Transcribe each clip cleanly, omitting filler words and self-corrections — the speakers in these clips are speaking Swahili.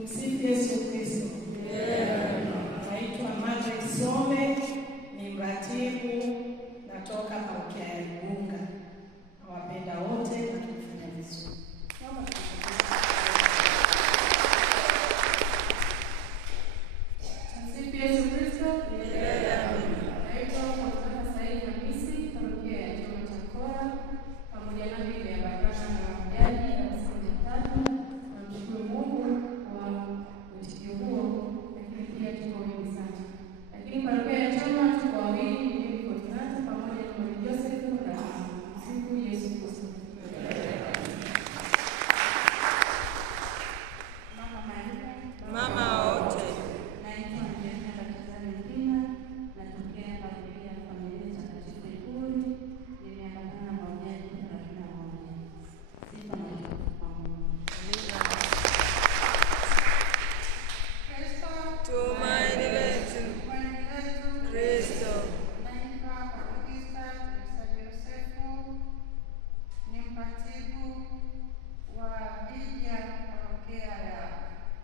Tumsifu Yesu Kristo. Naitwa Margaret Some, ni mratibu, natoka parokia ya Igunga. Nawapenda wote na tunafanya vizuri. Tumsifu Yesu Kristo. Naitwa Mwana Saidi Hamisi, parokia ya Choma cha Kora, pamoja na mimi nimeambatana na majaji na wasimamizi watatu. Namshukuru Mungu kwa mtikio huo, lakini pia tuko wengi sana. Lakini parokia ya Choma tuko wawili, mimi Fortunata pamoja na Mwalimu Joseph na Tumsifu Yesu Kristo. Mama wote. Naitwa Angelina Batazani Mpina, natokea parokia ya Familia Takatifu Ikulu, nimeambatana na majaji 31. Sifa na utukufu kwa Mungu. Tumaini letu. Kristo. Naitwa Katekista Yosefu, ni mkatibu wa Hija parokia ya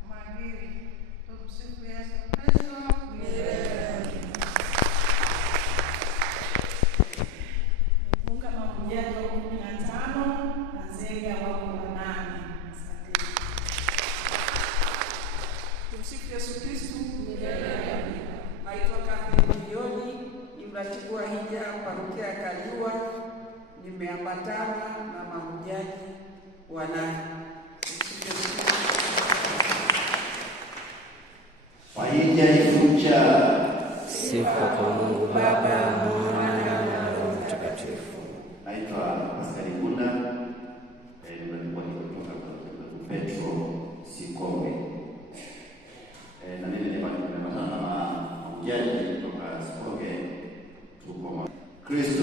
Magiri. Tumsifu Yesu Kristo. Funga mahujaji wa 15 na Nzega wako 8. Asante. Tumsifu Yesu Kristo. Naitwa Catherine Milioni, ni mratibu wa Hija parokia ya Kaliua, nimeambatana na mahujaji 8. Tumsifu Yesu Kristo. Kwa hija ifucha. Sifa kwa Mungu Baba, Mwana na Roho Mtakatifu. Naitwa Pascal Guna, nimekuwa kutoka kwa Petro Sikome. Na mimi nimepatana na mahujaji kutoka Sikome, tuko Kristo.